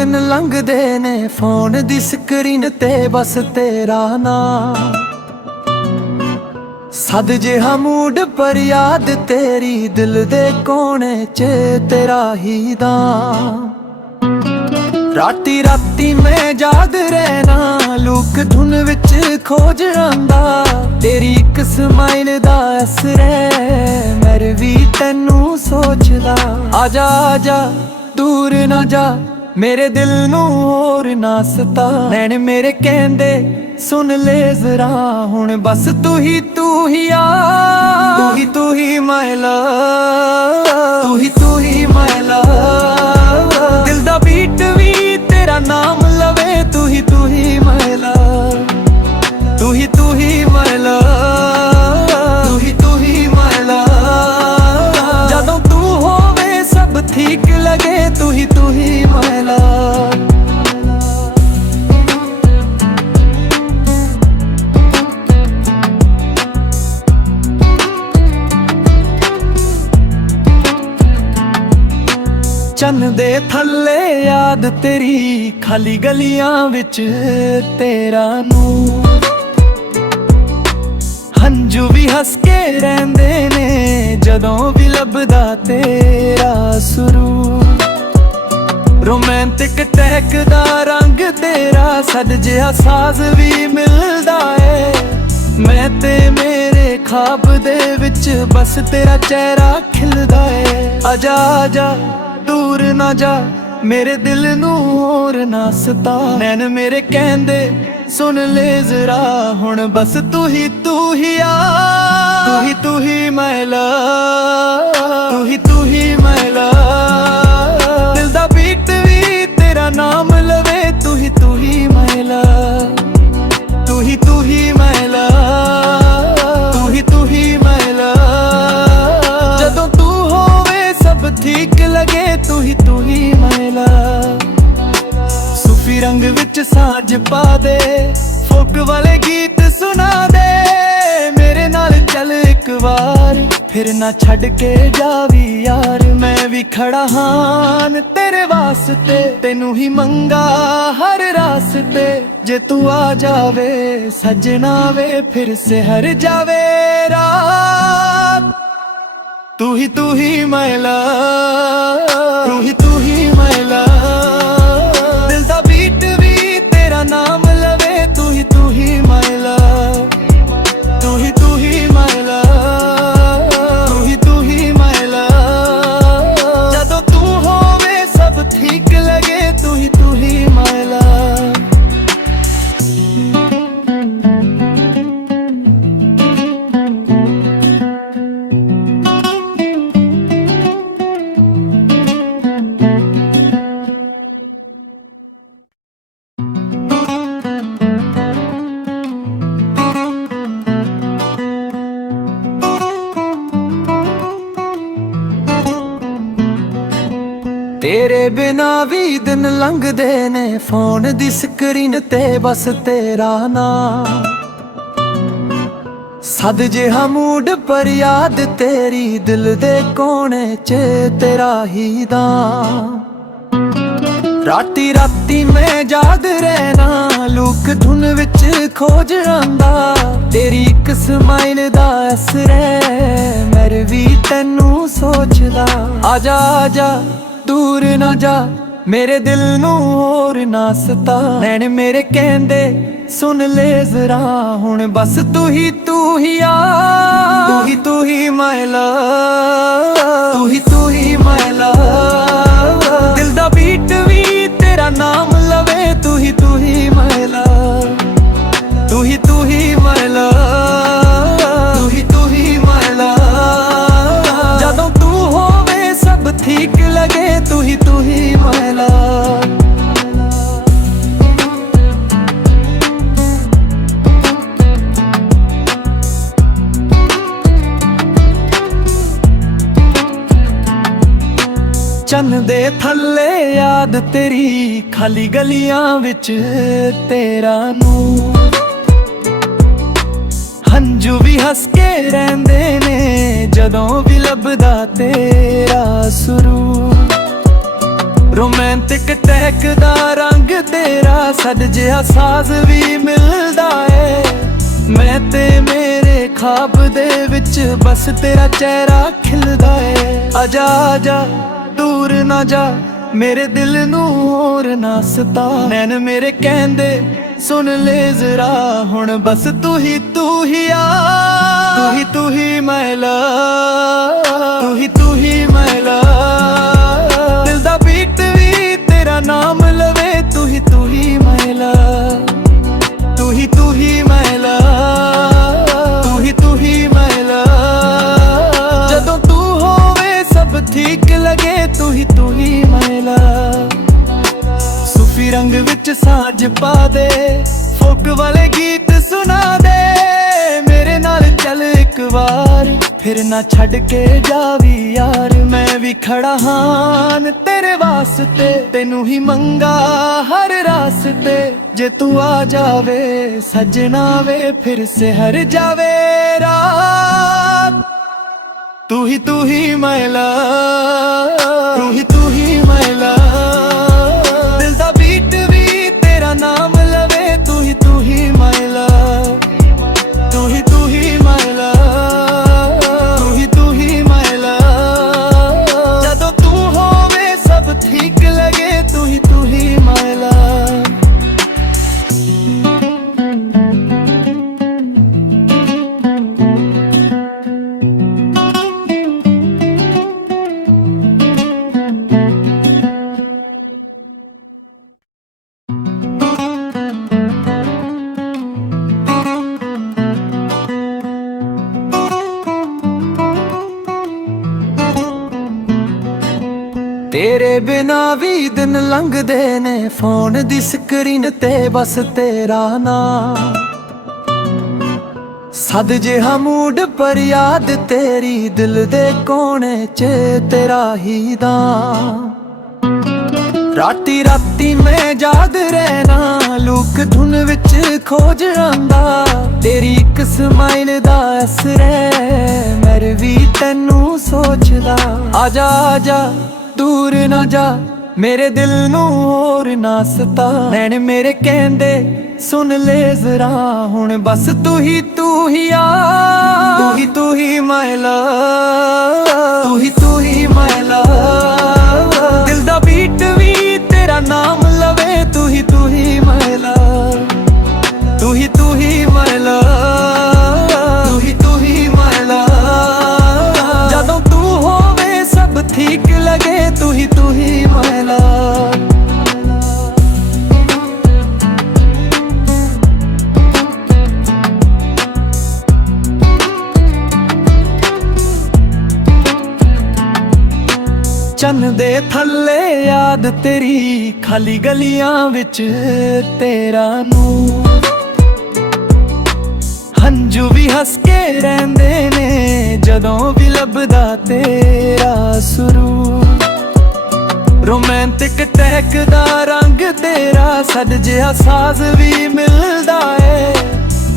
दिन लंघदे ने फोन दी स्क्रीन ते बस तेरा नाम। सद जिहा मूड पर याद तेरी दिल दे कोने च तेरा ही दाम। राती राती मैं जाग रहना लूक धुन विच खोज आंदा। तेरी एक स्माइल दा असर है मेरे भी तैनू सोचदा। आजा आजा दूर ना जा मेरे दिल नू होर ना सता। नैन मेरे कहंदे सुन ले जरा हुण बस तू ही आ। तू ही माय लव, तू ही माय लव। दिल दा बीट भी तेरा नाम लवे। तू ही माय लव, तू ही माय लव, तू ही माय लव। जदों तू होवे सब ठीक लगे। तू ही माय लव। चन्न दे थल्ले याद तेरी खाली गलियां विच तेरा नूर। हंजू भी हस के रहंदे ने जदों भी लभदा तेरा सुरूर। रोमांटिक टैक दा रंग तेरा सद जिहा साज भी मिलदा है। मैं ते मेरे ख्वाब दे विच बस तेरा चेहरा खिलदा है। आजा आजा दूर ना जा मेरे दिल नू होर ना सता। नैन मेरे कहंदे सुन ले जरा हुण बस तू ही आ। तू ही माय लव, तू ही माय लव। दिल दा बीट भी तेरा नाम लवे। तू ही माय लव, तू ही माय लव, तू ही माय लव। जदों तू होवे सब ठीक लगे। तू ही माय लव। सूफी रंग विच साँझ पा दे फोक वाले गीत सुना दे। मेरे नाल चल एक बार फिर ना छड़ के जावी यार। मैं भी खड़ा हां तेरे वास्ते तेनू ही मंगा हर रास्ते। जे तू आ जावे सजना वे फिर से हर जावे रात। तू ही माय लव, तू ही माय लव। दिल दा बीट भी तेरा नाम लवे। तू ही माय लव, तू ही माय लव, तू ही माय लव। जदों तू होवे सब ठीक लगे। तू ही माय लव। तेरे बिना भी दिन लंघदे ने फोन दी स्क्रीन ते बस तेरा नाम। सद जिहा मूड पर याद तेरी दिल दे कोने च तेरा ही दाम। राती राती मैं जाग रहना लूक धुन विच खोज आंदा। तेरी एक स्माइल दा असर है मेरे भी तैनू सोचदा। आजा आजा दूर ना जा मेरे दिल नू होर ना सता। नैन मेरे कहंदे सुन ले जरा हुण बस तू ही आ। तू ही माय लव, तू ही माय लव। दिल दा बीट भी तेरा नाम लवे। तू ही माय लव, तू ही माय लव, तू ही माय लव। जदों तू होवे सब ठीक लगे। तू ही माय लव। चन्न दे थल्ले याद तेरी खाली गलियां विच तेरा नूर। हंजू भी हस के रहंदे ने जदों भी लभदा तेरा सुरूर। ਰੋਮਾਂਟਿਕ ਟੈਕ ਦਾ ਰੰਗ ਤੇਰਾ ਸੱਜ ਜਿਹਾ ਸਾਜ਼ ਵੀ ਮਿਲਦਾ ਏ। ਮੈਂ ਤੇ ਮੇਰੇ ਖਾਬ ਦੇ ਵਿੱਚ ਬਸ ਤੇਰਾ ਚਿਹਰਾ ਖਿਲਦਾ ਏ। ਆਜਾ ਆਜਾ ਦੂਰ ਨਾ ਜਾ, ਮੇਰੇ ਦਿਲ ਨੂੰ ਹੋਰ ਨਾ ਸਤਾ। ਨੈਣ ਮੇਰੇ ਕਹਿੰਦੇ ਸੁਣ ਲੈ ਜ਼ਰਾ, ਹੁਣ ਬਸ ਤੂੰ ਹੀ ਆ। ਤੂੰ ਹੀ ਮਾਈ ਲਵ, ਤੂੰ ਹੀ ਮਾਈ ਲਵ। ਦਿਲ ਦਾ ਬੀਟ ਵੀ ਤੇਰਾ ਨਾਮ ਲਵੇ। ਤੂੰ ਹੀ ਮਾਈ ਲਵ, ਤੂੰ ਹੀ ਮਾਈ ਲਵ, ਤੂੰ ਹੀ ਮਾਈ ਲਵ। ਜਦੋਂ ਤੂੰ ਹੋਵੇ ਸਭ ਠੀਕ ਲਗੇ। ਤੂੰ ਹੀ ਮਾਈ ਲਵ। ਸੂਫੀ ਰੰਗ ਵਿੱਚ ਸਾਂਝ ਪਾ ਦੇ, ਫੋਕ ਵਾਲੇ ਗੀਤ ਸੁਣਾ ਦੇ। ਮੇਰੇ ਨਾਲ ਚੱਲ ਇੱਕ ਵਾਰ, ਫਿਰ ਨਾ ਛੱਡ ਕੇ ਜਾਵੀ ਯਾਰ। ਮੈਂ ਵੀ ਖੜਾ ਹਾਂ ਤੇਰੇ ਵਾਸਤੇ, ਤੈਨੂੰ ਹੀ ਮੰਗਾ ਹਰ ਰਾਸਤੇ। ਜੇ ਤੂੰ ਆ ਜਾਵੇ ਸਜਣਾ ਵੇ, ਫਿਰ ਸਿਹਰ ਜਾਵੇ ਰਾਤ। ਤੂੰ ਹੀ ਮਾਈ ਲਵ, ਤੂੰ ਹੀ ਮਾਈ ਲਵ। ਦਿਲ ਦਾ ਬੀਟ ਵੀ ਤੇਰਾ ਨਾਮ ਲਵੇ। ਤੂੰ ਹੀ ਮਾਈ ਲਵ, ਤੂੰ ਹੀ ਮਾਈ ਲਵ, ਤੂੰ ਹੀ ਮਾਈ ਲਵ। ਜਦੋਂ ਤੂੰ ਹੋਵੇ ਸਭ ਠੀਕ ਲਗੇ। ਤੂੰ ਹੀ ਮਾਈ ਲਵ। ਤੇਰੇ ਬਿਨਾ ਵੀ ਦਿਨ ਲੰਘਦੇ ਨੇ, ਫੋਨ ਦੀ ਸਕਰੀਨ ਤੇ ਬਸ ਤੇਰਾ ਨਾਂ। ਸਦ ਜਿਹਾ ਮੂਡ ਪਰ ਯਾਦ ਤੇਰੀ, ਦਿਲ ਦੇ ਕੋਨੇ 'ਚ ਤੇਰਾ ਹੀ ਦਾ। ਰਾਤੀ ਰਾਤੀ ਮੈਂ ਜਾਗ ਰਹਿਣਾ, ਲੂਕ ਧੁਨ ਵਿੱਚ ਖੋਜ ਆਂਦਾ। ਤੇਰੀ ਇੱਕ ਸਮਾਈਲ ਦਾ ਅਸਰ ਹੈ, ਮੈਂ ਵੀ ਤੈਨੂੰ ਸੋਚਦਾ। ਆਜਾ ਆਜਾ ਦੂਰ ਨਾ ਜਾ, ਮੇਰੇ ਦਿਲ ਨੂੰ ਹੋਰ ਨਾ ਸਤਾ। ਨੈਣ ਮੇਰੇ ਕਹਿੰਦੇ ਸੁਣ ਲੈ ਜ਼ਰਾ, ਹੁਣ ਬਸ ਤੂੰ ਹੀ ਆ। ਤੂੰ ਹੀ ਮਾਈ ਲਵ, ਤੂੰ ਹੀ ਮਾਈ ਲਵ। ਦਿਲ ਦਾ ਬੀਟ ਵੀ ਤੇਰਾ ਨਾਮ ਲਵੇ। ਤੂੰ ਹੀ ਮਾਈ ਲਵ, ਤੂੰ ਹੀ ਮਾਈ ਲਵ, ਤੂੰ ਹੀ ਮਾਈ ਲਵ। ਜਦੋਂ ਤੂੰ ਹੋਵੇ ਸਭ ਠੀਕ ਲਗੇ। ਤੂੰ ਹੀ ਮਾਈ ਲਵ। ਚੰਨ ਦੇ ਥੱਲੇ ਯਾਦ ਤੇਰੀ, ਖਾਲੀ ਗਲੀਆਂ ਵਿੱਚ ਤੇਰਾ ਨੂੰ। ਹੰਝੂ ਵੀ ਹੱਸ ਕੇ ਰਹਿੰਦੇ ਨੇ, ਜਦੋਂ ਵੀ ਲੱਭਦਾ ਤੇਰਾ ਸੁਰੂ। ਰੋਮਾਂਟਿਕ ਟੈਕ ਦਾ ਰੰਗ ਤੇਰਾ ਸੱਜ ਜਿਹਾ ਸਾਜ਼ ਵੀ ਮਿਲਦਾ ਏ।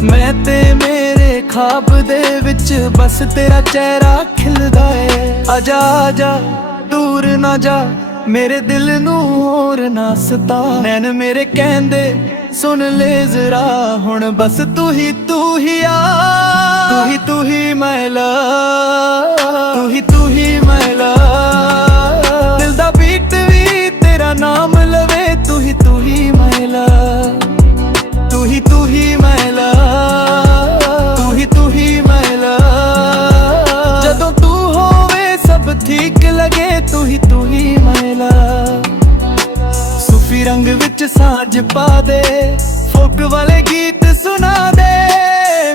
ਮੈਂ ਤੇ ਮੇਰੇ ਖਾਬ ਦੇ ਵਿੱਚ ਬਸ ਤੇਰਾ ਚਿਹਰਾ ਖਿਲਦਾ ਏ। ਆਜਾ ਆਜਾ ਦੂਰ ਨਾ ਜਾ, ਮੇਰੇ ਦਿਲ ਨੂੰ ਹੋਰ ਨਾ ਸਤਾ। ਨੈਣ ਮੇਰੇ ਕਹਿੰਦੇ ਸੁਣ ਲੈ ਜ਼ਰਾ, ਹੁਣ ਬਸ ਤੂੰ ਹੀ ਆ। ਤੂੰ ਹੀ ਮਾਈ ਲਵ, ਤੂੰ ਹੀ ਮਾਈ ਲਵ। ਦਿਲ ਦਾ ਬੀਟ ਵੀ ਤੇਰਾ ਨਾਮ ਲਵੇ। ਤੂੰ ਹੀ ਮਾਈ ਲਵ, ਤੂੰ ਹੀ ਮਾਈ ਲਵ, ਤੂੰ ਹੀ ਮਾਈ ਲਵ। ਜਦੋਂ ਤੂੰ ਹੋਵੇ ਸਭ ਠੀਕ ਲਗੇ। ਤੂੰ ਹੀ ਮਾਈ ਲਵ। ਸੂਫੀ ਰੰਗ ਵਿੱਚ ਸਾਂਝ ਪਾ ਦੇ, ਫੋਕ ਵਾਲੇ ਗੀਤ ਸੁਣਾ ਦੇ।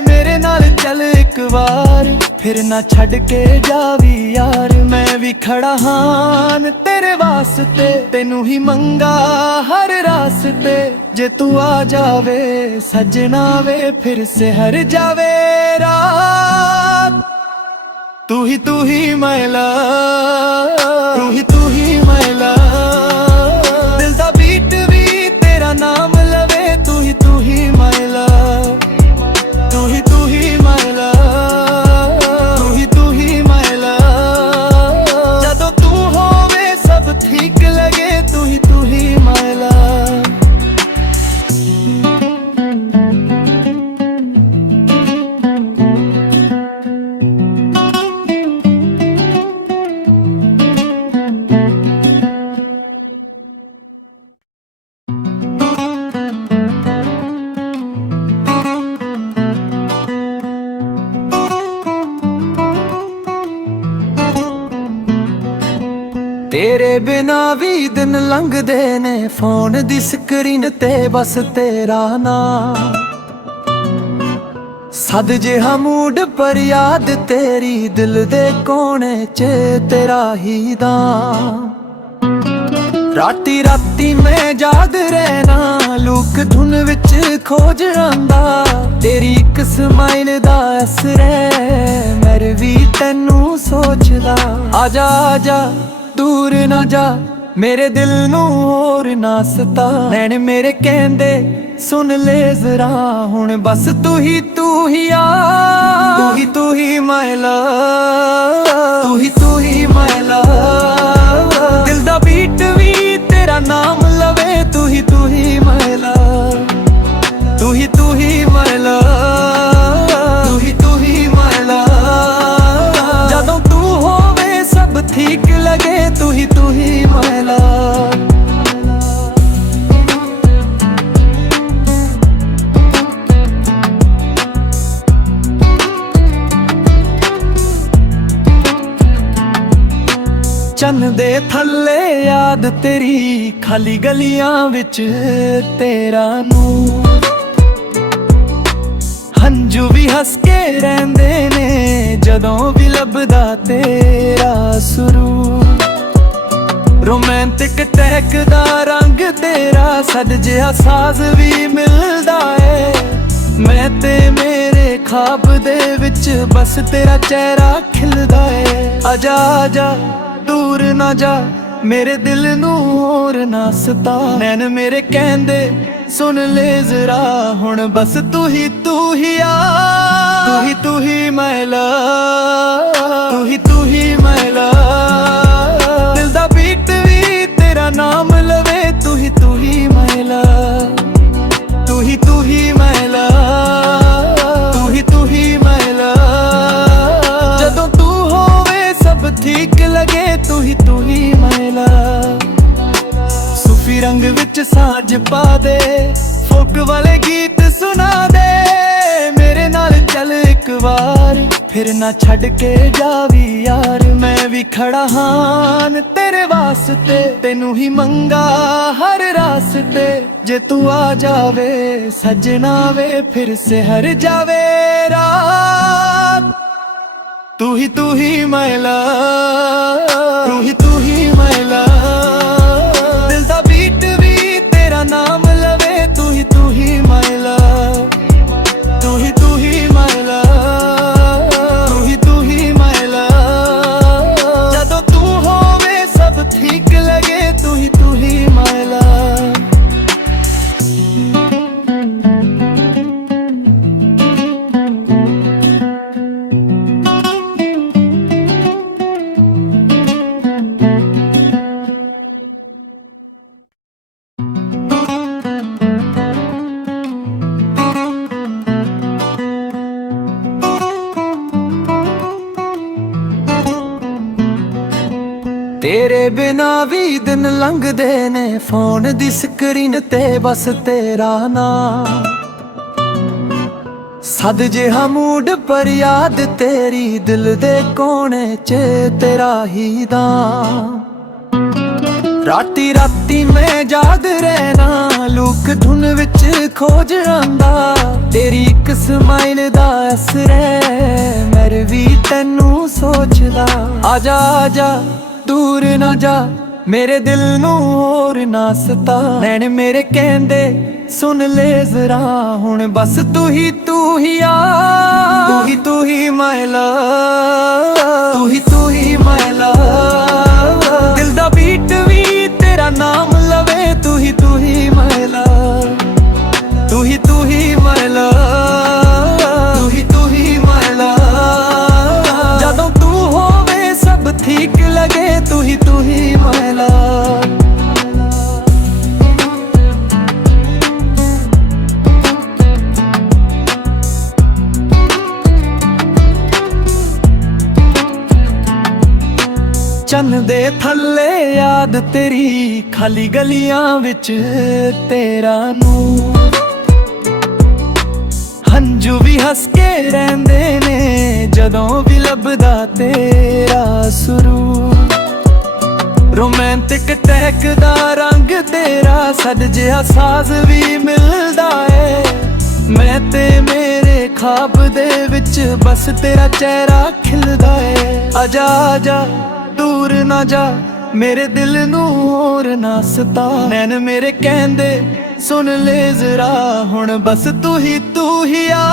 ਮੇਰੇ ਨਾਲ ਚੱਲ ਇੱਕ ਵਾਰ, ਫਿਰ ਨਾ ਛੱਡ ਕੇ ਜਾਵੀ ਯਾਰ। ਮੈਂ ਵੀ ਖੜਾ ਹਾਂ ਤੇਰੇ ਵਾਸਤੇ, ਤੈਨੂੰ ਹੀ ਮੰਗਾ ਹਰ ਰਾਸਤੇ। ਜੇ ਤੂੰ ਆ ਜਾਵੇ ਸਜਣਾ ਵੇ, ਫਿਰ ਸਿਹਰ ਜਾਵੇ ਰਾਤ। ਤੂੰ ਹੀ ਮਾਈ ਲਵ, ਤੂੰ ਹੀ ਮਾਈ ਲਵ। ਦਿਲ ਦਾ ਬੀਟ ਵੀ ਤੇਰਾ ਨਾਮ ਲਵੇ। ਤੂੰ ਹੀ ਮਾਈ ਲਵ, ਤੂੰ ਹੀ ਮਾਈ ਲਵ, ਤੂੰ ਹੀ ਮਾਈ ਲਵ। ਜਦੋਂ ਤੂੰ ਹੋਵੇ ਸਭ ਠੀਕ ਲਗੇ। ਤੇਰੇ ਬਿਨਾ ਵੀ ਦਿਨ ਲੰਘਦੇ ਨੇ, ਫੋਨ ਦੀ ਸਕਰੀਨ ਤੇ ਬਸ ਤੇਰਾ ਨਾਂ। ਸਦ ਜਿਹਾ ਮੂਡ ਪਰ ਯਾਦ ਤੇਰੀ, ਦਿਲ ਦੇ ਕੋਨੇ 'ਚ ਤੇਰਾ ਹੀ ਦਾ। ਰਾਤੀ ਰਾਤੀ ਮੈਂ ਜਾਗ ਰਹਿਣਾ, ਲੁਕ ਧੁਨ ਵਿੱਚ ਖੋਜ ਆਂਦਾ। ਤੇਰੀ ਇੱਕ ਸਮਾਈਲ ਦਾ ਅਸਰ ਹੈ, ਮੈਂ ਵੀ ਤੈਨੂੰ ਸੋਚਦਾ। ਆਜਾ ਆਜਾ ਦੂਰ ਨਾ ਜਾ, ਮੇਰੇ ਦਿਲ ਨੂੰ ਹੋਰ ਨਾ ਸਤਾ। ਨੈਣ ਮੇਰੇ ਕਹਿੰਦੇ ਸੁਣ ਲੈ ਜ਼ਰਾ, ਹੁਣ ਬਸ ਤੂੰ ਹੀ ਆ। ਤੂੰ ਹੀ ਮਾਈ ਲਵ, ਤੂੰ ਹੀ ਮਾਈ ਲਵ। ਦਿਲ ਦਾ ਬੀਟ ਵੀ ਤੇਰਾ ਨਾਮ ਲਵੇ, ਤੂੰ ਹੀ ਮਾਈ ਲਵ। ਤੂੰ ਹੀ ਮਾਈ ਲਵ, ਤੂੰ ਹੀ ਮਾਈ ਲਵ। ਜਦੋਂ ਤੂੰ ਹੋਵੇ ਸਭ ਠੀਕ ਲਗੇ, ਤੂੰ ਹੀ ਮਾਈ ਲਵ। ਚੰਨ ਦੇ ਥੱਲੇ ਯਾਦ ਤੇਰੀ, ਖਾਲੀ ਗਲੀਆਂ ਵਿੱਚ ਤੇਰਾ ਨੂਰ। ਹੰਝੂ ਵੀ ਹੱਸ ਕੇ ਰਹਿੰਦੇ ਨੇ, ਜਦੋਂ ਵੀ ਲੱਭਦਾ ਤੇਰਾ ਸਰੂਰ। ਰੋਮਾਂਟਿਕ ਟੈਕ ਦਾ ਰੰਗ ਤੇਰਾ, ਸਦ ਜਿਹਾ ਸਾਜ਼ ਵੀ ਮਿਲਦਾ ਏ। ਮੈਂ ਤੇ ਮੇਰੇ ਖਾਬ ਦੇ ਵਿੱਚ ਬਸ ਤੇਰਾ ਚਿਹਰਾ ਖਿਲਦਾ ਏ। ਆਜਾ ਆਜਾ ਦੂਰ ਨਾ ਜਾ, ਮੇਰੇ ਦਿਲ ਨੂੰ ਹੋਰ ਨਾ ਸਤਾ। ਨੈਣ ਮੇਰੇ ਕਹਿੰਦੇ ਸੁਣ ਲੈ ਜ਼ਰਾ, ਹੁਣ ਬਸ ਤੂੰ ਹੀ ਆ। ਤੂੰ ਹੀ ਮਾਈ ਲਵ, ਤੂੰ ਹੀ ਮਾਈ ਲਵ। ਦਿਲ ਦਾ ਬੀਟ ਵੀ ਤੇਰਾ ਨਾਮ ਲਵੇ, ਤੂੰ ਹੀ ਮਾਈ ਲਵ। ਤੂੰ ਹੀ ਮਾਈ ਲਵ, ਤੂੰ ਹੀ ਮਾਈ ਲਵ। ਜਦੋਂ ਤੂੰ ਹੋਵੇ ਸਭ ਠੀਕ ਲਗੇ, ਤੂੰ ਹੀ ਮਾਈ ਲਵ। ਸੂਫੀ ਰੰਗ ਵਿੱਚ ਸਾਂਝ ਪਾ ਦੇ, ਫੋਕ ਵਾਲੇ ਗੀਤ ਸੁਣਾ ਦੇ। ਮੇਰੇ ਨਾਲ ਚੱਲ ਇੱਕ ਵਾਰ, ਫਿਰ ਨਾ ਛੱਡ ਕੇ ਜਾਵੀ ਯਾਰ। ਮੈਂ ਵੀ ਖੜਾ ਹਾਂ ਤੇਰੇ ਵਾਸਤੇ, ਤੈਨੂੰ ਹੀ ਮੰਗਾ ਹਰ ਰਾਸਤੇ। ਜੇ ਤੂੰ ਆ ਜਾਵੇ ਸਜਣਾ ਵੇ, ਫਿਰ ਸੇ ਹਰ ਜਾਵੇ ਰਾਤ। ਤੂੰ ਹੀ ਮਾਈ ਲਵ, ਤੂੰ ਹੀ ਮਾਈ ਲਵ। ਦਿਲ ਦਾ ਬੀਟ ਵੀ ਤੇਰਾ ਨਾਮ ਲਵੇ, ਤੂੰ ਹੀ ਮਾਈ ਲਵ। ਤੂੰ ਹੀ ਮਾਈ ਲਵ, ਤੂੰ ਹੀ ਮਾਈ ਲਵ। ਜਦੋਂ ਤੂੰ ਹੋਵੇ ਸਭ ਠੀਕ ਲਗੇ, ਤੂੰ ਹੀ ਮਾਈ ਲਵ। ਤੇਰੇ ਬਿਨਾ ਵੀ ਦਿਨ ਲੰਘਦੇ ਨੇ, ਫੋਨ ਦੀ ਸਕਰੀਨ ਤੇ ਬਸ ਤੇਰਾ ਨਾਂ। ਸਦ ਜਿਹਾ ਮੂਡ ਪਰ ਯਾਦ ਤੇਰੀ, ਦਿਲ ਦੇ ਕੋਨੇ 'ਚ ਤੇਰਾ ਹੀ ਦਾ। ਰਾਤੀ ਰਾਤੀ ਮੈਂ ਜਾਗ ਰਹਿਣਾ, ਲੁਕ ਧੁਨ ਵਿੱਚ ਖੋਜ ਆਂਦਾ। ਤੇਰੀ ਇੱਕ ਸਮਾਈਲ ਦਾ ਅਸਰ ਹੈ, ਮੈਂ ਵੀ ਤੈਨੂੰ ਸੋਚਦਾ। ਆਜਾ ਆਜਾ ਦੂਰ ਨਾ ਜਾ, ਮੇਰੇ ਦਿਲ ਨੂੰ ਹੋਰ ਨਾ ਸਤਾ। ਨੈਣ ਮੇਰੇ ਕਹਿੰਦੇ ਸੁਣ ਲੈ ਜ਼ਰਾ, ਹੁਣ ਬਸ ਤੂੰ ਹੀ ਆ। ਤੂੰ ਹੀ ਮਾਈ ਲਵ, ਤੂੰ ਹੀ ਮਾਈ ਲਵ। ਦਿਲ ਦਾ ਬੀਟ ਵੀ ਤੇਰਾ ਨਾਮ ਲਵੇ, ਤੂੰ ਹੀ ਮਾਈ ਲਵ। ਤੂੰ ਹੀ ਮਾਈ ਲਵ, ਤੂੰ ਹੀ ਮਾਈ ਲਵ। ਜਦੋਂ ਤੂੰ ਹੋਵੇ ਸਭ ਠੀਕ ਲਗੇ, ਤੂੰ ਹੀ ਮਾਈ ਲਵ। ਚੰਨ ਦੇ ਥੱਲੇ ਯਾਦ ਤੇਰੀ, ਖਾਲੀ ਗਲੀਆਂ ਵਿੱਚ ਤੇਰਾ ਨੂਰ। ਹੰਝੂ ਵੀ ਹੱਸ ਕੇ ਰਹਿੰਦੇ ਨੇ, ਜਦੋਂ ਵੀ ਲੱਭਦਾ ਤੇਰਾ ਸਰੂਰ। ਰੋਮਾਂਟਿਕ ਟੈਕ ਦਾ ਰੰਗ ਤੇਰਾ ਸਦ ਜਿਹਾ ਸਾਜ਼ ਵੀ ਮਿਲਦਾ ਏ। ਮੈਂ ਤੇ ਮੇਰੇ ਖਾਬ ਦੇ ਵਿੱਚ ਬਸ ਤੇਰਾ ਚਿਹਰਾ ਖਿਲਦਾ ਏ। ਆਜਾ ਆਜਾ ਦੂਰ ਨਾ ਜਾ, ਮੇਰੇ ਦਿਲ ਨੂੰ ਹੋਰ ਨਾ ਸਤਾ। ਨੈਣ ਮੇਰੇ ਕਹਿੰਦੇ ਸੁਣ ਲੈ ਜ਼ਰਾ, ਹੁਣ ਬਸ ਤੂੰ ਹੀ ਆ।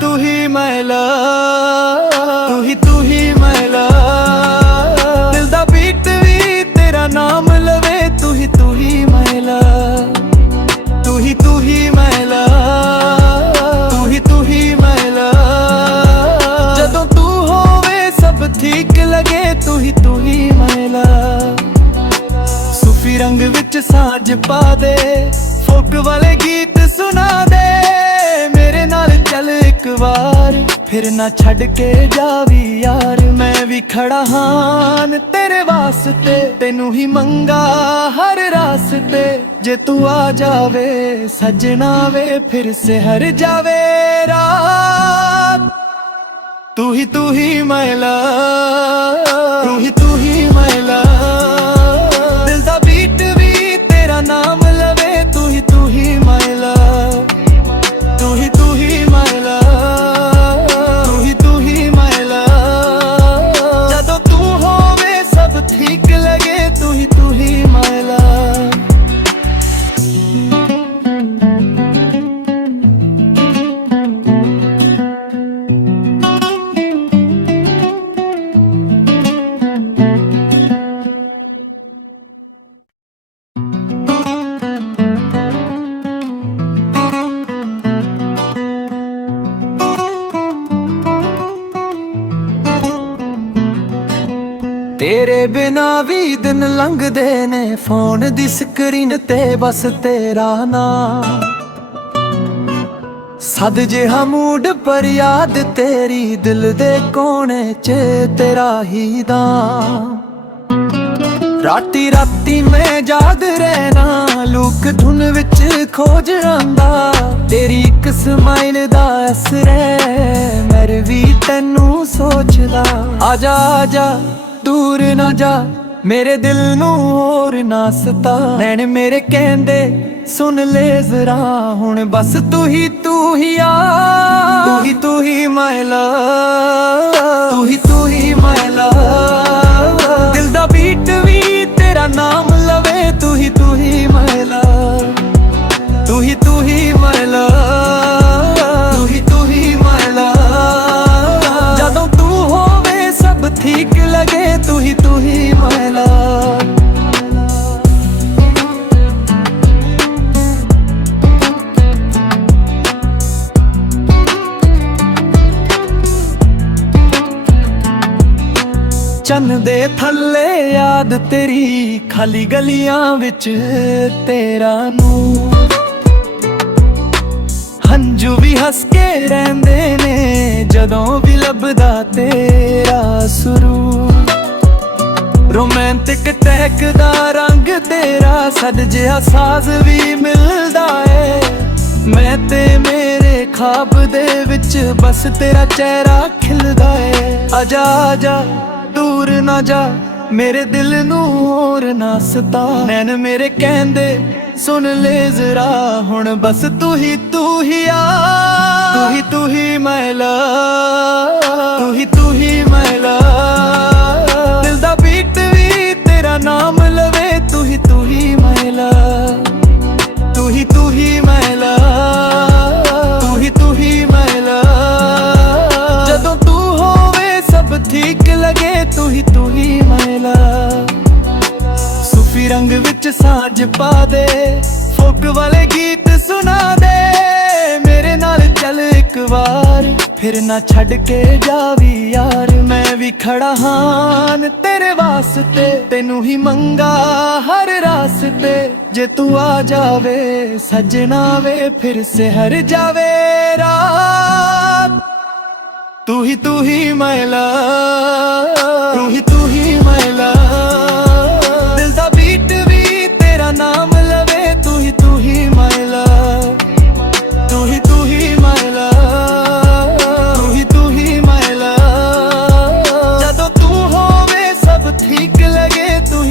ਤੂੰ ਹੀ my love, ਤੂੰ ਹੀ my love। ਦਿਲ ਦਾ ਬੀਟ ਵੀ ਤੇਰਾ ਨਾਮ ਲਵੇ। ਤੂੰ ਹੀ my love, ਤੂੰ ਹੀ my love, ਤੂੰ ਹੀ my love। ਜਦੋਂ ਤੂੰ ਹੋਵੇ ਸਭ ਠੀਕ ਲਗੇ। ਤੂੰ ਹੀ my love। ਸੂਫੀ ਰੰਗ ਵਿੱਚ ਸਾਂਝ ਪਾ ਦੇ, ਫੋਕ ਵਾਲੇ ਗੀਤ ਸੁਣਾ ਦੇ। ਮੇਰੇ ਨਾਲ ਚੱਲ ਇੱਕ ਵਾਰ, ਫਿਰ ਨਾ ਛੱਡ ਕੇ ਜਾਵੀ ਯਾਰ। ਮੈਂ ਵੀ ਖੜਾ ਹਾਂ ਤੇਰੇ ਵਾਸਤੇ, ਤੈਨੂੰ ਹੀ ਮੰਗਾ ਹਰ ਰਾਸਤੇ। ਜੇ ਤੂੰ ਆ ਜਾਵੇ ਸਜਣਾ ਵੇ, ਫਿਰ ਸਿਹਰ ਜਾਵੇ ਰਾਤ। ਤੂੰ ਹੀ my love, ਤੂੰ ਹੀ my love। ਦਿਲ ਦਾ ਬੀਟ ਵੀ ਤੇਰਾ ਨਾਮ ਲਵੇ। ਤੂੰ ਹੀ my love, ਤੂੰ ਹੀ my love, ਤੂੰ ਹੀ my love। ਜਦੋਂ ਤੂੰ ਹੋਵੇ ਸਭ ਠੀਕ ਲਗੇ। ਤੂੰ ਹੀ my love। ਤੇਰੇ ਬਿਨਾ ਵੀ ਦਿਨ ਲੰਘਦੇ ਨੇ, ਫੋਨ ਦੀ ਸਕਰੀਨ ਤੇ ਬਸ ਤੇਰਾ ਨਾਮ। ਸਦ ਜਿਹਾ ਮੂਡ ਪਰ ਯਾਦ ਤੇਰੀ, ਦਿਲ ਦੇ ਕੋਨੇ 'ਚ ਤੇਰਾ ਹੀ ਦਾ। ਰਾਤੀ ਮੈਂ ਜਾਗ ਰਹਿਣਾ, ਲੁਕ ਧੁਨ ਵਿੱਚ ਖੋਜ ਆਂਦਾ। ਤੇਰੀ ਇੱਕ ਸਮਾਈਲ ਦਾ ਅਸਰ ਹੈ, ਮੈਂ ਵੀ ਤੈਨੂੰ ਸੋਚਦਾ। ਆਜਾ ਆਜਾ ਦੂਰ ਨਾ ਜਾ, ਮੇਰੇ ਦਿਲ ਨੂੰ ਹੋਰ ਨਾ ਸਤਾ। ਨੈਣ ਮੇਰੇ ਕਹਿੰਦੇ ਸੁਣ ਲੈ ਜ਼ਰਾ, ਹੁਣ ਬਸ ਤੂੰ ਹੀ ਆ। ਤੂੰ ਹੀ my love, ਤੂੰ ਹੀ my love। ਦਿਲ ਦਾ ਬੀਟ ਵੀ ਤੇਰਾ ਨਾਮ ਲਵੇ। ਤੂੰ ਹੀ my love, ਤੂੰ ਹੀ my love, ਤੂੰ ਹੀ my love। ਜਦੋਂ ਤੂੰ ਹੋਵੇ ਸਭ ਠੀਕ ਲਗੇ। ਤੂੰ ਹੀ my love। ਚੰਨ ਦੇ ਥੱਲੇ ਯਾਦ ਤੇਰੀ, ਖਾਲੀ ਗਲੀਆਂ ਵਿੱਚ ਤੇਰਾ ਨੂੰ। ਹੰਝੂ ਵੀ ਹੱਸ ਕੇ ਰਹਿੰਦੇ ਨੇ, ਜਦੋਂ ਵੀ ਲੱਭਦਾ ਤੇਰਾ ਸੁਰੂ। ਰੋਮਾਂਟਿਕ ਟੈਕ ਦਾ ਰੰਗ ਤੇਰਾ ਸਦ ਜਿਹਾ ਸਾਜ਼ ਵੀ ਮਿਲਦਾ ਏ। ਮੈਂ ਤੇ ਮੇਰੇ ਖਾਬ ਦੇ ਵਿੱਚ ਬਸ ਤੇਰਾ ਚਿਹਰਾ ਖਿਲਦਾ ਏ। ਆਜਾ ਆਜਾ ਦੂਰ ਨਾ ਜਾ, ਮੇਰੇ ਦਿਲ ਨੂੰ ਹੋਰ ਨਾ ਸਤਾ। ਨੈਣ ਮੇਰੇ ਕਹਿੰਦੇ ਸੁਣ ਲੈ ਜ਼ਰਾ, ਹੁਣ ਬਸ ਤੂੰ ਹੀ ਆ। ਤੂੰ ਹੀ my love, ਤੂੰ ਹੀ my love। ਦਿਲ ਦਾ ਬੀਟ ਵੀ ਤੇਰਾ ਨਾਮ ਲਵੇ। ਤੂੰ ਹੀ my love, ਤੂੰ ਹੀ my love, ਤੂੰ ਹੀ my love। ਜਦੋਂ ਤੂੰ ਹੋਵੇ ਸਭ ਠੀਕ ਲਗੇ। ਤੂੰ ਹੀ my love। ਸੂਫੀ ਰੰਗ ਵਿੱਚ ਸਾਂਝ ਪਾ ਦੇ, ਫੋਕ ਵਾਲੇ ਗੀਤ ਸੁਣਾ ਦੇ। ਮੇਰੇ ਨਾਲ ਚੱਲ ਇੱਕ ਵਾਰ, ਫਿਰ ਨਾ ਛੱਡ ਕੇ ਜਾਵੀ ਯਾਰ। ਮੈਂ ਵੀ ਖੜਾ ਹਾਂ ਤੇਰੇ ਵਾਸਤੇ, ਤੈਨੂੰ ਹੀ ਮੰਗਾ ਹਰ ਰਾਸਤੇ। ਜੇ ਤੂੰ ਆ ਜਾਵੇ ਸਜਣਾ ਵੇ, ਫਿਰ ਸਿਹਰ ਜਾਵੇ ਰਾਤ। ਤੂੰ ਹੀ my love, ਤੂੰ ਹੀ my love। ਦਿਲ ਦਾ ਬੀਟ ਵੀ ਤੇਰਾ ਨਾਮ ਲਵੇ। ਤੂੰ ਹੀ my love, ਤੂੰ ਹੀ my love, ਤੂੰ ਹੀ my love। ਜਦੋਂ ਤੂੰ ਹੋਵੇ ਸਭ ਠੀਕ ਲਗੇ। ਤੂੰ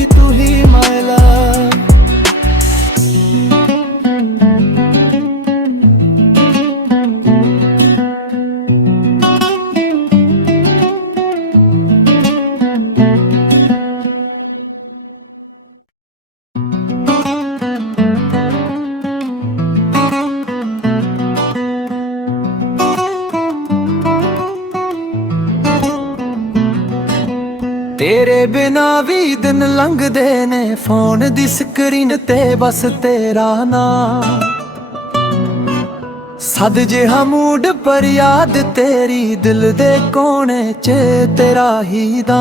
ਤੇਰੇ ਬਿਨਾ ਵੀ ਦਿਨ ਲੰਘਦੇ ਨੇ, ਫੋਨ ਦੀ ਸਕਰੀਨ ਤੇ ਬਸ ਤੇਰਾ ਨਾਮ। ਸਦ ਜਿਹਾ ਮੂਡ ਪਰ ਯਾਦ ਤੇਰੀ, ਦਿਲ ਦੇ ਕੋਨੇ 'ਚ ਤੇਰਾ ਹੀ ਦਾ।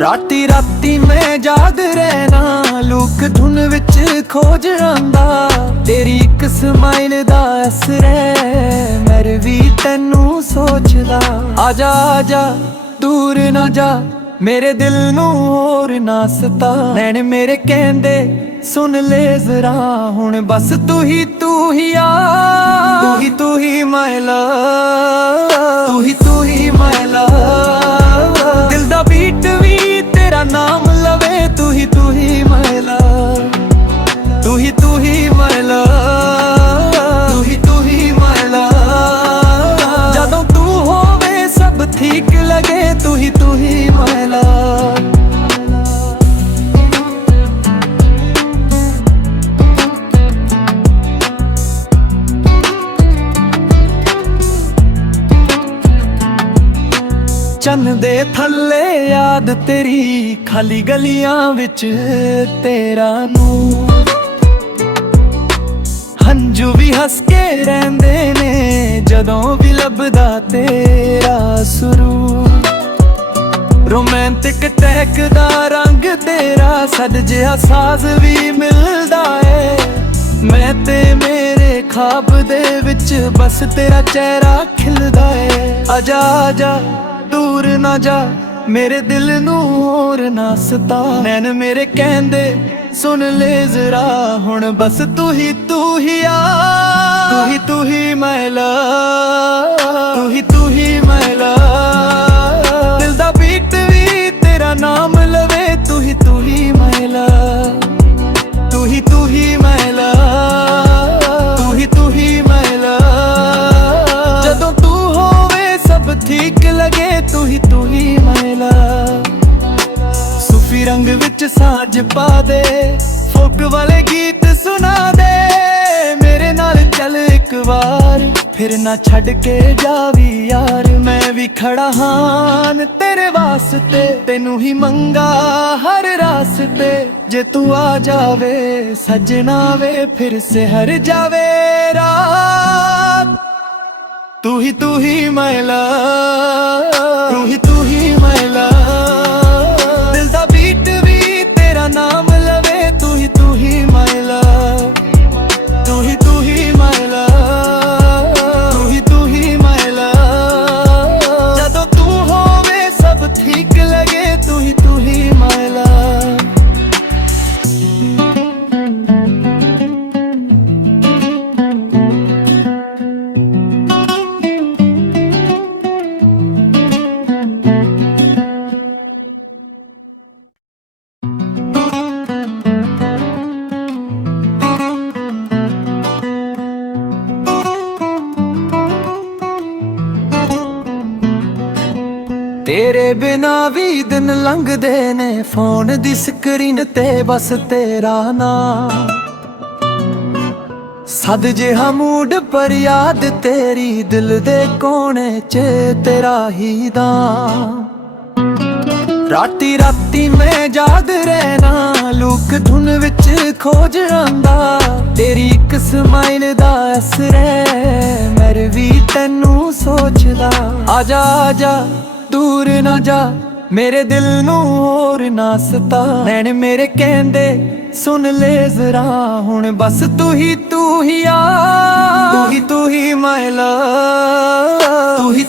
ਰਾਤੀ ਰਾਤੀ ਮੈਂ ਜਾਗ ਰਹਿਣਾ, ਲੁਕ ਧੁਨ ਵਿੱਚ ਖੋਜ ਆਂਦਾ। ਤੇਰੀ ਇੱਕ ਸਮਾਈਲ ਦਾ ਅਸਰ ਹੈ, ਮੈਂ ਵੀ ਤੈਨੂੰ ਸੋਚਦਾ। ਆਜਾ ਆਜਾ ਦੂਰ ਨਾ ਜਾ, ਮੇਰੇ ਦਿਲ ਨੂੰ ਹੋਰ ਨਾ ਸਤਾ। ਨੈਣ ਮੇਰੇ ਕਹਿੰਦੇ ਸੁਣ ਲੈ ਜ਼ਰਾ, ਹੁਣ ਬਸ ਤੂੰ ਹੀ ਆ। ਤੂੰ ਹੀ ਮਾਈ ਲਵ, ਤੂੰ ਹੀ ਮਾਈ ਲਵ। ਦਿਲ ਦਾ ਬੀਟ ਵੀ ਤੇਰਾ ਨਾਮ ਲਵੇ, ਤੂੰ ਹੀ ਮਾਈ ਲਵ। ਤੂੰ ਹੀ ਮਾਈ ਲਵ, ਤੂੰ ਹੀ ਮਾਈ ਲਵ। ਜਦੋਂ ਤੂੰ ਹੋਵੇ ਸਭ ਠੀਕ ਲਗੇ, ਤੂੰ ਹੀ ਮਾਈ ਲਵ। ਚੰਨ ਦੇ ਥੱਲੇ ਯਾਦ ਤੇਰੀ, ਖਾਲੀ ਗਲੀਆਂ ਵਿੱਚ ਤੇਰਾ ਨੂਰ। ਹੰਝੂ ਵੀ ਹੱਸ ਕੇ ਰਹਿੰਦੇ ਨੇ, ਜਦੋਂ ਵੀ ਲੱਭਦਾ ਤੇਰਾ ਸਰੂਰ। ਰੋਮਾਂਟਿਕ ਟੈਕ ਦਾ ਰੰਗ ਤੇਰਾ, ਸਦ ਜਿਹਾ ਸਾਜ਼ ਵੀ ਮਿਲਦਾ ਏ। ਮੈਂ ਤੇ ਮੇਰੇ ਖਾਬ ਦੇ ਵਿੱਚ ਬਸ ਤੇਰਾ ਚਿਹਰਾ ਖਿਲਦਾ ਏ। ਆਜਾ ਆਜਾ ਦੂਰ ਨਾ ਜਾ, ਮੇਰੇ ਦਿਲ ਨੂੰ ਹੋਰ ਨਾ ਸਤਾ। ਨੈਣ ਮੇਰੇ ਕਹਿੰਦੇ ਸੁਣ ਲੈ ਜ਼ਰਾ, ਹੁਣ ਬਸ ਤੂੰ ਹੀ ਆ। ਤੂੰ ਹੀ ਮਾਈ ਲਵ, ਤੂੰ ਹੀ ਮਾਈ ਲਵ। ਦਿਲ ਦਾ ਬੀਟ ਵੀ ਤੇਰਾ ਨਾਮ ਲਵੇ, ਤੂੰ ਹੀ ਮਾਈ ਲਵ। ਤੂੰ ਹੀ ਮਾਈ ਲਵ, ਤੂੰ ਹੀ ਮਾਈ ਲਵ। ਜਦੋਂ ਤੂੰ ਹੋਵੇ ਸਭ ਠੀਕ ਲਗੇ, ਤੂੰ ਹੀ ਮਾਈ ਲਵ। ਸੂਫੀ ਰੰਗ ਵਿੱਚ ਸਾਂਝ ਪਾ ਦੇ, ਫੋਕ ਵਾਲੇ ਗੀਤ ਸੁਣਾ ਦੇ। ਮੇਰੇ ਨਾਲ ਚੱਲ ਇੱਕ ਵਾਰ, ਫਿਰ ਨਾ ਛੱਡ ਕੇ ਜਾਵੀ ਯਾਰ। ਮੈਂ ਵੀ ਖੜਾ ਹਾਂ ਤੇਰੇ ਵਾਸਤੇ, ਤੈਨੂੰ ਹੀ ਮੰਗਾ ਹਰ ਰਾਸਤੇ। ਜੇ ਤੂੰ ਆ ਜਾਵੇ ਸਜਣਾ ਵੇ, ਫਿਰ ਸੇ ਹਰ ਜਾਵੇ ਰਾਤ। ਤੂੰ ਹੀ ਮਾਈ ਲਵ, ਤੂੰ ਹੀ ਮਾਈ ਲਵ। ਦਿਲ ਦਾ ਬੀਟ ਵੀ ਤੇਰਾ ਨਾਮ ਲਵੇ, ਤੂੰ ਹੀ ਮਾਈ ਲਵ। ਤੂੰ ਹੀ ਮਾਈ ਲਵ, ਤੂੰ ਹੀ ਮਾਈ ਲਵ। ਜਦੋਂ ਤੂੰ ਹੋਵੇ ਸਭ ਠੀਕ ਲਗੇ, ਤੂੰ ਹੀ ਮਾਈ ਲਵ। ਤੇਰੇ ਬਿਨਾ ਵੀ ਦਿਨ ਲੰਘਦੇ ਨੇ, ਫੋਨ ਦੀ ਸਕਰੀਨ ਤੇ ਬਸ ਤੇਰਾ ਨਾਮ। ਸਦ ਜਿਹਾ ਮੂਡ ਪਰ ਯਾਦ ਤੇਰੀ, ਦਿਲ ਦੇ ਕੋਨੇ 'ਚ ਤੇਰਾ ਹੀ ਦਾ। ਰਾਤੀ ਰਾਤੀ ਮੈਂ ਜਾਗ ਰਹਿਣਾ, ਲੁਕ ਧੁਨ ਵਿੱਚ ਖੋਜ ਆਂਦਾ। ਤੇਰੀ ਇੱਕ ਸਮਾਈਲ ਦਾ ਅਸਰ ਹੈ, ਮੈਂ ਵੀ ਤੈਨੂੰ ਸੋਚਦਾ। ਆਜਾ ਆਜਾ ਦੂਰ ਨਾ ਜਾ, ਮੇਰੇ ਦਿਲ ਨੂੰ ਹੋਰ ਨਾ ਸਤਾ। ਨੈਣ ਮੇਰੇ ਕਹਿੰਦੇ ਸੁਣ ਲੈ ਜ਼ਰਾ, ਹੁਣ ਬਸ ਤੂੰ ਹੀ ਆ। ਤੂੰ ਹੀ ਮਾਈ ਲਵ,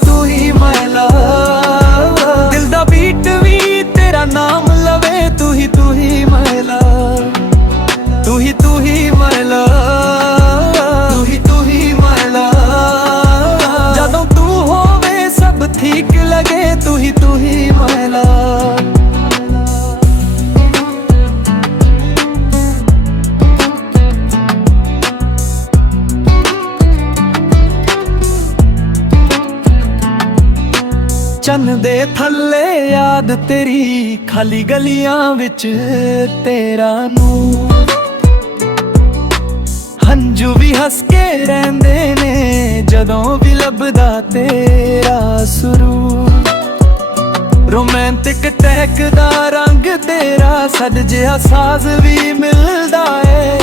ਤੂੰ ਹੀ ਮਾਈ ਲਵ। ਦਿਲ ਦਾ ਬੀਟ ਵੀ ਤੇਰਾ ਨਾਮ ਲਵੇ, ਤੂੰ ਹੀ ਮਾਈ ਲਵ। ਤੂੰ ਹੀ ਮਾਈ ਲਵ, ਤੂੰ ਹੀ ਮਾਈ ਲਵ। ਜਦੋਂ ਤੂੰ ਹੋਵੇ ਸਭ ਠੀਕ ਲਗੇ, ਤੂੰ ਹੀ ਮਾਈ ਲਵ। ਚੰਨ ਦੇ ਥੱਲੇ ਯਾਦ ਤੇਰੀ, ਖਾਲੀ ਗਲੀਆਂ ਵਿੱਚ ਤੇਰਾ ਨੂਰ। ਹੰਝੂ ਵੀ ਹੱਸ ਕੇ ਰਹਿੰਦੇ ਨੇ, ਜਦੋਂ ਵੀ ਲੱਭਦਾ ਤੇਰਾ ਸਰੂਰ। ਰੋਮਾਂਟਿਕ ਟੈਕ ਦਾ ਰੰਗ ਤੇਰਾ ਸਦ ਜਿਹਾ ਸਾਜ਼ ਵੀ ਮਿਲਦਾ ਏ।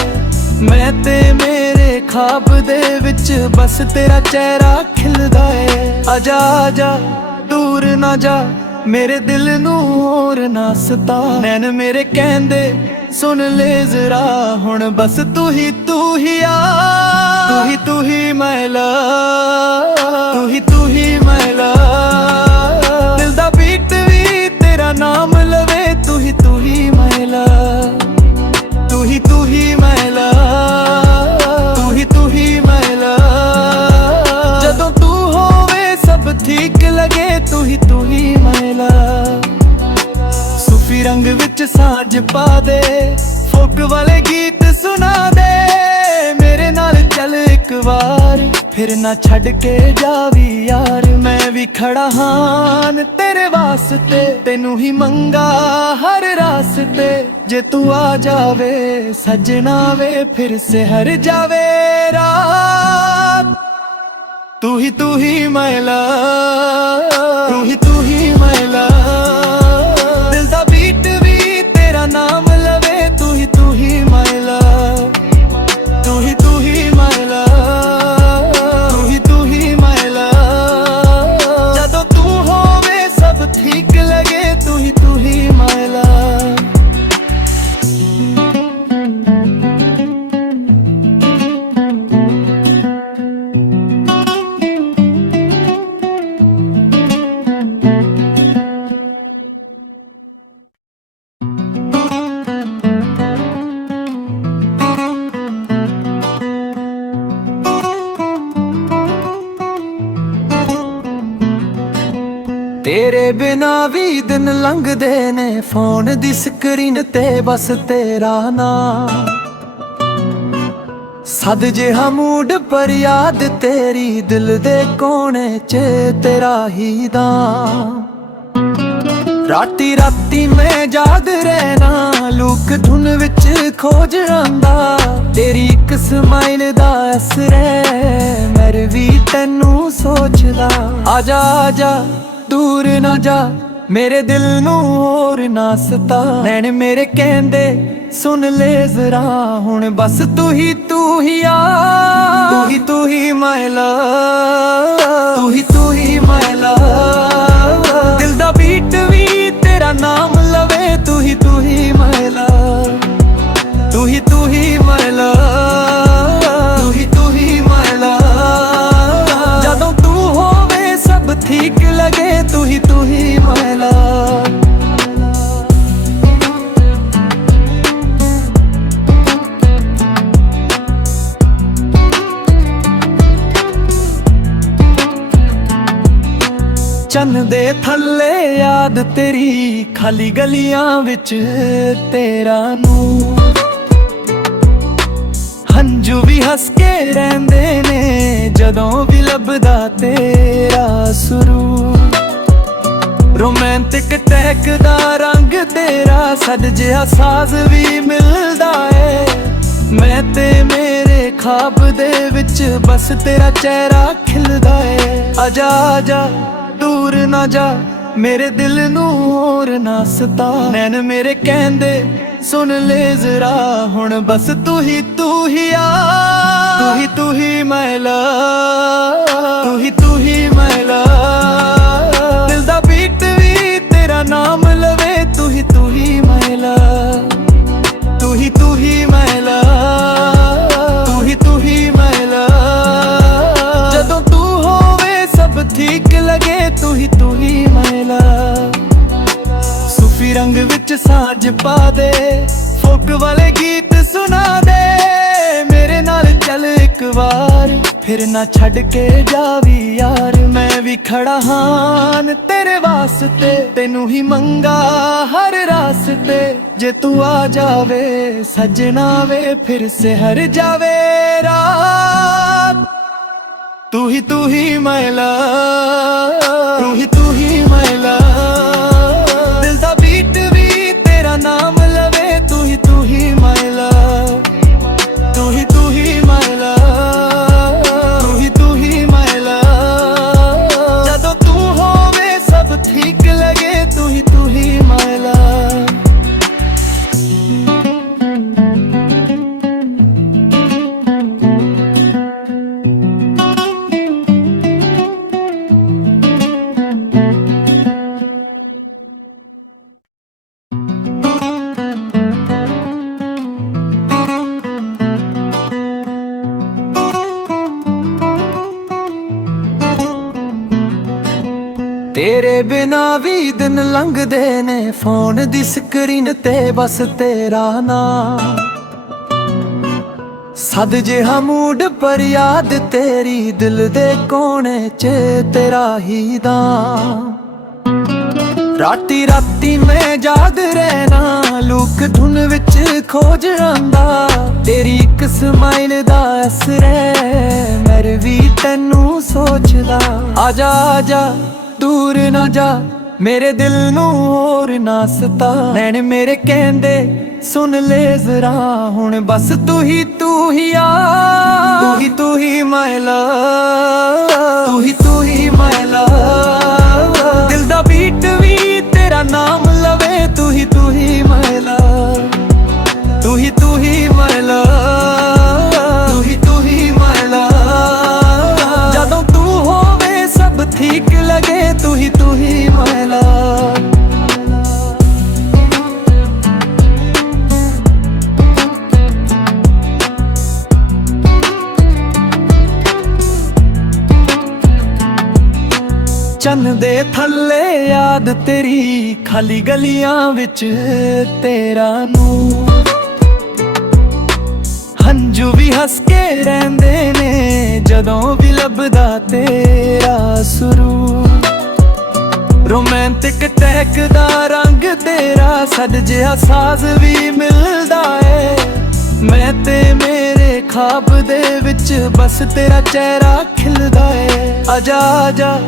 ਮੈਂ ਤੇ ਮੇਰੇ ਖਾਬ ਦੇ ਵਿੱਚ ਬਸ ਤੇਰਾ ਚਿਹਰਾ ਖਿਲਦਾ ਏ। ਆਜਾ ਆਜਾ ਦੂਰ ਨਾ ਜਾ, ਮੇਰੇ ਦਿਲ ਨੂੰ ਹੋਰ ਨਾ ਸਤਾ। ਨੈਣ ਮੇਰੇ ਕਹਿੰਦੇ ਸੁਣ ਲੈ ਜ਼ਰਾ, ਹੁਣ ਬਸ ਤੂੰ ਹੀ ਆ। ਤੂੰ ਹੀ my love, ਤੂੰ ਹੀ my love। ਦਿਲ ਦਾ ਬੀਟ ਵੀ ਤੇਰਾ ਨਾਮ ਲਵੇ। ਤੂੰ ਹੀ my love, ਤੂੰ ਹੀ my love, ਤੂੰ ਹੀ my love। ਜਦੋਂ ਤੂੰ ਹੋਵੇ ਸਭ ਠੀਕ ਲਗੇ। ਤੂੰ ਹੀ my love। ਸੂਫੀ ਰੰਗ ਵਿੱਚ ਸਾਂਝ ਪਾ ਦੇ, ਫੋਕ ਵਾਲੇ ਗੀਤ ਸੁਣਾ ਦੇ। ਮੇਰੇ ਨਾਲ ਚੱਲ ਇੱਕ ਵਾਰ, ਫਿਰ ਨਾ ਛੱਡ ਕੇ ਜਾਵੀ ਯਾਰ। ਮੈਂ ਵੀ ਖੜਾ ਹਾਂ ਤੇਰੇ ਵਾਸਤੇ, ਤੈਨੂੰ ਹੀ ਮੰਗਾ ਹਰ ਰਾਸਤੇ। ਜੇ ਤੂੰ ਆ ਜਾਵੇ ਸਜਣਾ ਵੇ, ਫਿਰ ਸਿਹਰ ਜਾਵੇ ਰਾਤ। ਤੂੰ ਹੀ my love, ਤੂੰ ਹੀ my love। ਦਿਲ ਦਾ ਬੀਟ ਵੀ ਤੇਰਾ ਨਾਮ ਲਵੇ। ਤੂੰ ਹੀ my love, ਤੂੰ ਹੀ my love, ਤੂੰ ਹੀ my love। ਜਦੋਂ ਤੂੰ ਹੋਵੇ ਸਭ ਠੀਕ ਲਗੇ। ਤੂੰ ਹੀ my love। ਤੇਰੇ ਬਿਨਾ ਵੀ ਦਿਨ ਲੰਘਦੇ ਨੇ, ਫੋਨ ਦੀ ਸਕਰੀਨ ਤੇ ਬਸ ਤੇਰਾ ਨਾਮ। ਸਦ ਜਿਹਾ ਮੂਡ ਪਰ ਯਾਦ ਤੇਰੀ, ਦਿਲ ਦੇ ਕੋਨੇ 'ਚ ਤੇਰਾ ਹੀ ਦਾਮ। ਰਾਤੀ ਰਾਤੀ ਮੈਂ ਜਾਗ ਰਹਿਣਾ, ਲੁਕ ਧੁਨ ਵਿੱਚ ਖੋਜ ਆਂਦਾ। ਤੇਰੀ ਇੱਕ ਸਮਾਈਲ ਦਾ ਅਸਰ ਹੈ, ਮੈਂ ਵੀ ਤੈਨੂੰ ਸੋਚਦਾ। ਆਜਾ ਆਜਾ ਦੂਰ ਨਾ ਜਾ, ਮੇਰੇ ਦਿਲ ਨੂੰ ਹੋਰ ਨਾ ਸਤਾ। ਨੈਣ ਮੇਰੇ ਕਹਿੰਦੇ ਸੁਣ ਲੈ ਜ਼ਰਾ, ਹੁਣ ਬਸ ਤੂੰ ਹੀ ਆ। ਤੂੰ ਹੀ my love, ਤੂੰ ਹੀ my love। ਦਿਲ ਦਾ ਬੀਟ ਵੀ ਤੇਰਾ ਨਾਮ ਲਵੇ। ਤੂੰ ਹੀ my love, ਤੂੰ ਹੀ my love, ਤੂੰ ਹੀ my love। ਜਦੋਂ ਤੂੰ ਹੋਵੇ ਸਭ ਠੀਕ ਲਗੇ। ਤੂੰ ਹੀ my love। ਚੰਨ ਦੇ ਥੱਲੇ ਯਾਦ ਤੇਰੀ, ਖਾਲੀ ਗਲੀਆਂ ਵਿੱਚ ਤੇਰਾ ਨੂਰ। ਹੰਝੂ ਵੀ ਹੱਸ ਕੇ ਰਹਿੰਦੇ ਨੇ, ਜਦੋਂ ਵੀ ਲੱਭਦਾ ਤੇਰਾ ਸਰੂਰ। ਰੋਮਾਂਟਿਕ ਟੈਕ ਦਾ ਰੰਗ ਤੇਰਾ ਸਦ ਜਿਹਾ ਸਾਜ਼ ਵੀ ਮਿਲਦਾ ਏ। ਮੈਂ ਤੇ ਮੇਰੇ ਖਾਬ ਦੇ ਵਿੱਚ ਬਸ ਤੇਰਾ ਚਿਹਰਾ ਖਿਲਦਾ ਏ। ਆਜਾ ਆਜਾ ਦੂਰ ਨਾ ਜਾ, ਮੇਰੇ ਦਿਲ ਨੂੰ ਹੋਰ ਨਾ ਸਤਾ। ਨੈਣ ਮੇਰੇ ਕਹਿੰਦੇ ਸੁਣ ਲੈ ਜ਼ਰਾ, ਹੁਣ ਬਸ ਤੂੰ ਹੀ ਆ। ਤੂੰ ਹੀ my love, ਤੂੰ ਹੀ my love। ਦਿਲ ਦਾ ਬੀਟ ਵੀ ਤੇਰਾ ਨਾਮ ਲਵੇ। ਤੂੰ ਹੀ my love, ਤੂੰ ਹੀ my love, ਤੂੰ ਹੀ my love। ਜਦੋਂ ਤੂੰ ਹੋਵੇ ਸਭ ਠੀਕ ਲਗੇ। ਤੂੰ ਹੀ my love। ਸੂਫੀ ਰੰਗ ਵਿੱਚ ਸਾਂਝ ਪਾ ਦੇ, ਫੋਕ ਵਾਲੇ ਗੀਤ ਸੁਣਾ ਦੇ। ਮੇਰੇ ਨਾਲ ਚੱਲ ਇੱਕ ਵਾਰ, ਫਿਰ ਨਾ ਛੱਡ ਕੇ ਜਾਵੀ ਯਾਰ। ਮੈਂ ਵੀ ਖੜਾ ਹਾਂ ਤੇਰੇ ਵਾਸਤੇ, ਤੈਨੂੰ ਹੀ ਮੰਗਾ ਹਰ ਰਾਸਤੇ। ਜੇ ਤੂੰ ਆ ਜਾਵੇ ਸਜਣਾ ਵੇ, ਫਿਰ ਸਿਹਰ ਜਾਵੇ ਰਾਤ। ਤੂੰ ਹੀ my love, ਤੂੰ ਹੀ my love। ਦਿਲ ਦਾ ਬੀਟ ਵੀ ਤੇਰਾ ਨਾਮ ਲਵੇ। ਤੂੰ ਹੀ my love, ਤੂੰ ਹੀ my love, ਤੂੰ ਹੀ my love। ਜਦੋਂ ਤੂੰ ਹੋਵੇ ਸਭ ਠੀਕ ਲਗੇ। ਤੂੰ ਤੇਰੇ ਬਿਨਾ ਵੀ ਦਿਨ ਲੰਘਦੇ ਨੇ, ਫੋਨ ਦੀ ਸਕਰੀਨ ਤੇ ਬਸ ਤੇਰਾ ਨਾਮ। ਸਦ ਜਿਹਾ ਮੂਡ ਪਰ ਯਾਦ ਤੇਰੀ, ਦਿਲ ਦੇ ਕੋਨੇ 'ਚ ਤੇਰਾ ਹੀ ਦਾਮ। ਰਾਤੀ ਰਾਤੀ ਮੈਂ ਜਾਗ ਰਹਿਣਾ, ਲੁਕ ਧੁਨ ਵਿੱਚ ਖੋਜ ਆਂਦਾ, ਤੇਰੀ ਇੱਕ ਸਮਾਈਲ ਦਾ ਅਸਰ ਹੈ, ਮੈਂ ਵੀ ਤੈਨੂੰ ਸੋਚਦਾ। ਆਜਾ ਆਜਾ ਦੂਰ ਨਾ ਜਾ, ਮੇਰੇ ਦਿਲ ਨੂੰ ਹੋਰ ਨਾ ਸਤਾ। ਨੈਣ ਮੇਰੇ ਕਹਿੰਦੇ ਸੁਣ ਲੈ ਜ਼ਰਾ, ਹੁਣ ਬਸ ਤੂੰ ਹੀ ਆ, ਤੂੰ ਹੀ ਮਾਈ ਲਵ, ਤੂੰ ਹੀ ਮਾਈ ਲਵ। ਦਿਲ ਦਾ ਬੀਟ ਵੀ ਤੇਰਾ ਨਾਮ ਲਵੇ, ਤੂੰ ਹੀ ਮਾਈ ਲਵ, ਤੂੰ ਹੀ ਮਾਈ ਲਵ, ਤੂੰ ਹੀ ਮਾਈ ਲਵ। ਜਦੋਂ ਤੂੰ ਹੋਵੇ ਸਭ ਠੀਕ ਲਗੇ, ਤੂੰ ਹੀ ਮਾਈ ਲਵ। ਚੰਨ ਦੇ ਥੱਲੇ ਯਾਦ ਤੇਰੀ, ਖਾਲੀ ਗਲੀਆਂ ਵਿੱਚ ਤੇਰਾ ਨੂਰ। ਹੰਝੂ ਵੀ ਹੱਸ ਕੇ ਰਹਿੰਦੇ ਨੇ, ਜਦੋਂ ਵੀ ਲੱਭਦਾ ਤੇਰਾ ਸਰੂਰ। ਰੋਮਾਂਟਿਕ ਟੈਕ ਦਾ ਰੰਗ ਤੇਰਾ, ਸਦ ਜਿਹਾ ਸਾਜ਼ ਵੀ ਮਿਲਦਾ ਏ। ਮੈਂ ਤੇ ਮੇਰੇ ਖਾਬ ਦੇ ਵਿੱਚ ਬਸ ਤੇਰਾ ਚਿਹਰਾ ਖਿਲਦਾ ਏ। ਆਜਾ ਆਜਾ